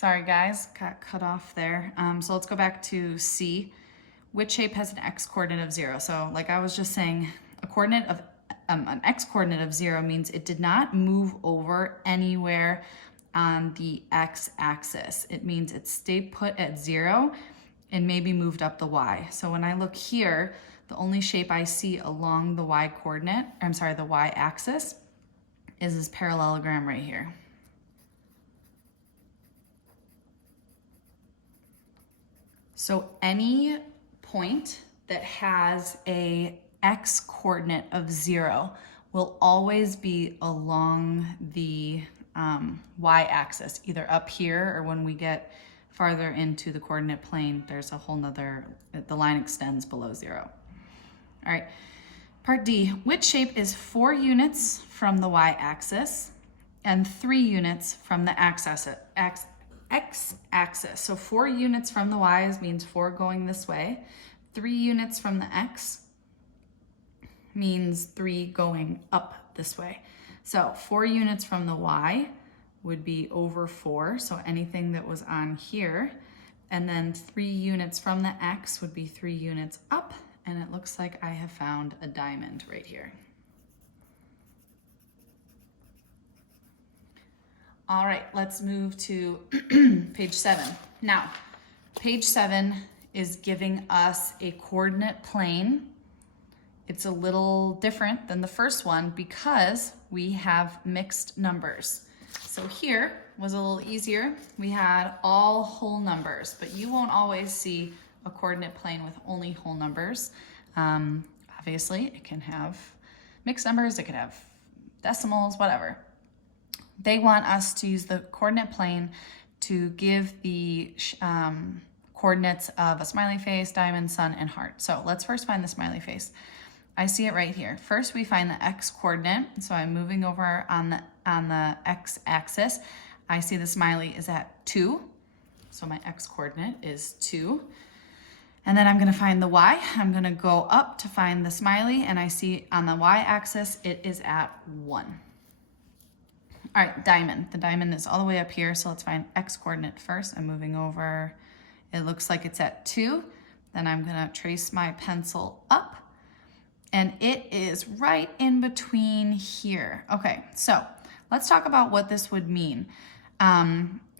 Sorry guys, got cut off there. So let's go back to C. Which shape has an x-coordinate of 0? So like I was just saying, an x-coordinate of 0 means it did not move over anywhere on the x-axis. It means it stayed put at 0 and maybe moved up the y. So when I look here, the only shape I see along the the y-axis is this parallelogram right here. So any point that has a x-coordinate of 0 will always be along the y-axis, either up here or when we get farther into the coordinate plane, there's a whole nother, the line extends below 0. All right, part D, which shape is 4 units from the y-axis and 3 units from the x-axis? So 4 units from the y means 4 going this way. 3 units from the x means 3 going up this way. So 4 units from the y would be over 4, so anything that was on here. And then 3 units from the x would be 3 units up, and it looks like I have found a diamond right here. All right, let's move to page 7. Now, page 7 is giving us a coordinate plane. It's a little different than the first one because we have mixed numbers. So here was a little easier. We had all whole numbers, but you won't always see a coordinate plane with only whole numbers. Obviously, it can have mixed numbers, it could have decimals, whatever. They want us to use the coordinate plane to give the coordinates of a smiley face, diamond, sun, and heart. So let's first find the smiley face. I see it right here. First, we find the x-coordinate. So I'm moving over on the x-axis. I see the smiley is at 2. So my x-coordinate is 2. And then I'm going to find the y. I'm going to go up to find the smiley, and I see on the y-axis it is at 1. All right, diamond. The diamond is all the way up here, so let's find x-coordinate first. I'm moving over. It looks like it's at 2. Then I'm going to trace my pencil up, and it is right in between here. Okay, so let's talk about what this would mean.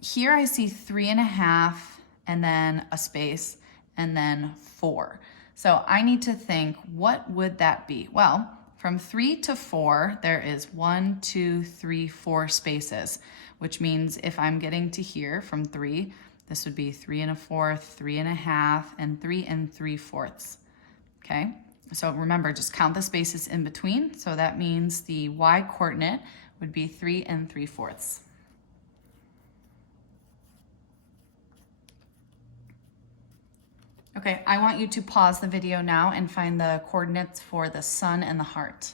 Here I see 3.5, and then a space, and then 4. So I need to think, what would that be? Well, from 3 to 4, there is 1, 2, 3, 4 spaces, which means if I'm getting to here from 3, this would be 3 1/4, 3 1/2, and 3 3/4. Okay, so remember, just count the spaces in between. So that means the y coordinate would be 3 3/4. Okay, I want you to pause the video now and find the coordinates for the sun and the heart.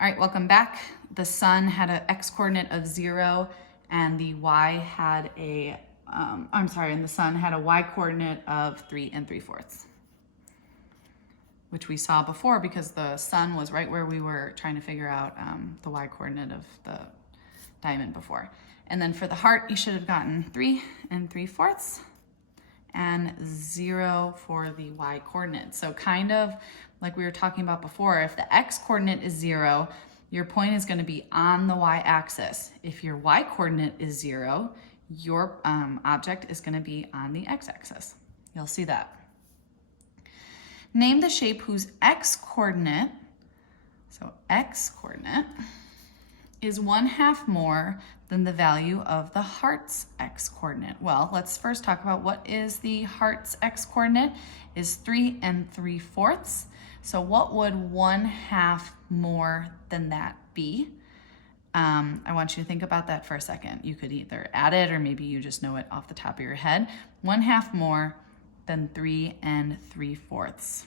All right, welcome back. The sun had an x-coordinate of 0, and the y had a, and the sun had a y-coordinate of 3 3/4, which we saw before because the sun was right where we were trying to figure out the y-coordinate of the diamond before. And then for the heart, you should have gotten 3 3/4. And 0 for the y coordinate. So kind of like we were talking about before, if the x coordinate is 0, your point is going to be on the y-axis. If your y coordinate is 0, your object is going to be on the x-axis. You'll see that. Name the shape whose x coordinate, so x coordinate, is 1/2 more than the value of the heart's x-coordinate. Well, let's first talk about what is the heart's x-coordinate is 3 3/4. So what would 1/2 more than that be? I want you to think about that for a second. You could either add it or maybe you just know it off the top of your head. 1/2 more than 3 3/4.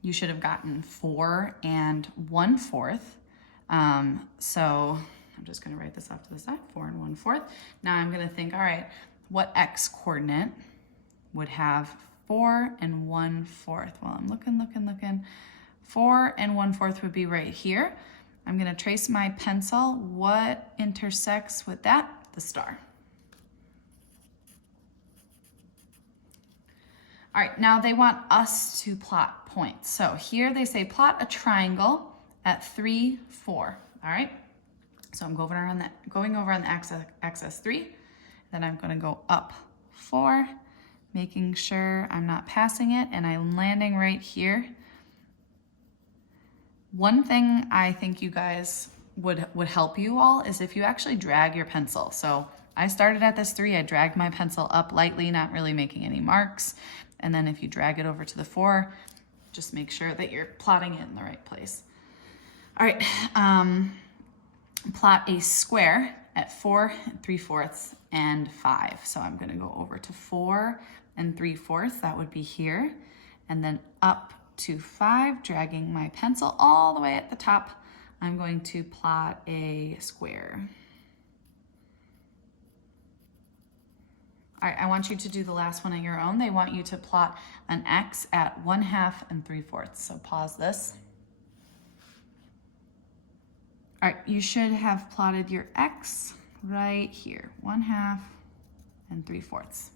You should have gotten 4 1/4. So I'm just going to write this off to the side, 4 1/4. Now I'm going to think, all right, what x coordinate would have 4 1/4? Well, I'm looking. 4 1/4 would be right here. I'm gonna trace my pencil. What intersects with that? The star. All right, now they want us to plot points. So here they say plot a triangle at 3, 4. All right, so I'm going over on the axis 3, then I'm gonna go up 4, making sure I'm not passing it, and I'm landing right here. One thing I think you guys would help you all is if you actually drag your pencil. So I started at this 3, I dragged my pencil up lightly, not really making any marks. And then if you drag it over to the 4, just make sure that you're plotting it in the right place. All right, plot a square at 4 3/4 and 5. So I'm gonna go over to 4 3/4, that would be here. And then up to 5, dragging my pencil all the way at the top, I'm going to plot a square. All right, I want you to do the last one on your own. They want you to plot an X at 1/2 and 3/4. So pause this. All right, you should have plotted your X right here, 1/2 and 3/4.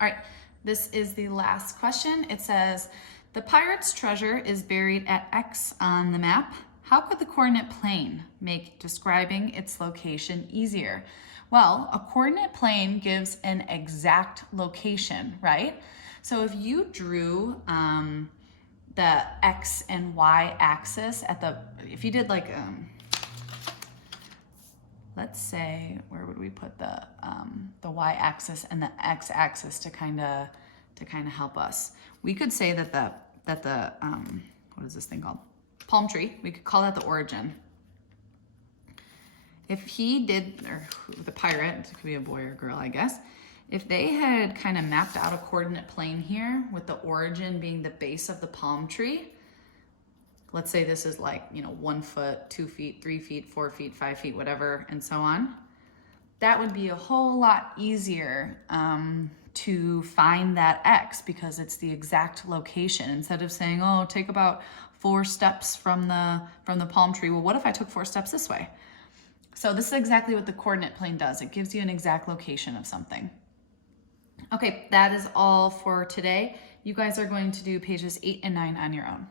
All right, this is the last question. It says, the pirate's treasure is buried at X on the map. How could the coordinate plane make describing its location easier? Well, a coordinate plane gives an exact location, right? So if you drew the X and Y axis if you did like, let's say, where would we put the Y axis and the X axis to kind of help us? We could say that the what is this thing called? Palm tree. We could call that the origin. If he did, or the pirate, it could be a boy or girl, I guess. If they had kind of mapped out a coordinate plane here with the origin being the base of the palm tree, let's say this is like, 1 foot, 2 feet, 3 feet, 4 feet, 5 feet, whatever, and so on. That would be a whole lot easier to find that X because it's the exact location. Instead of saying, oh, take about 4 steps from the palm tree. Well, what if I took 4 steps this way? So this is exactly what the coordinate plane does. It gives you an exact location of something. Okay, that is all for today. You guys are going to do pages 8 and 9 on your own.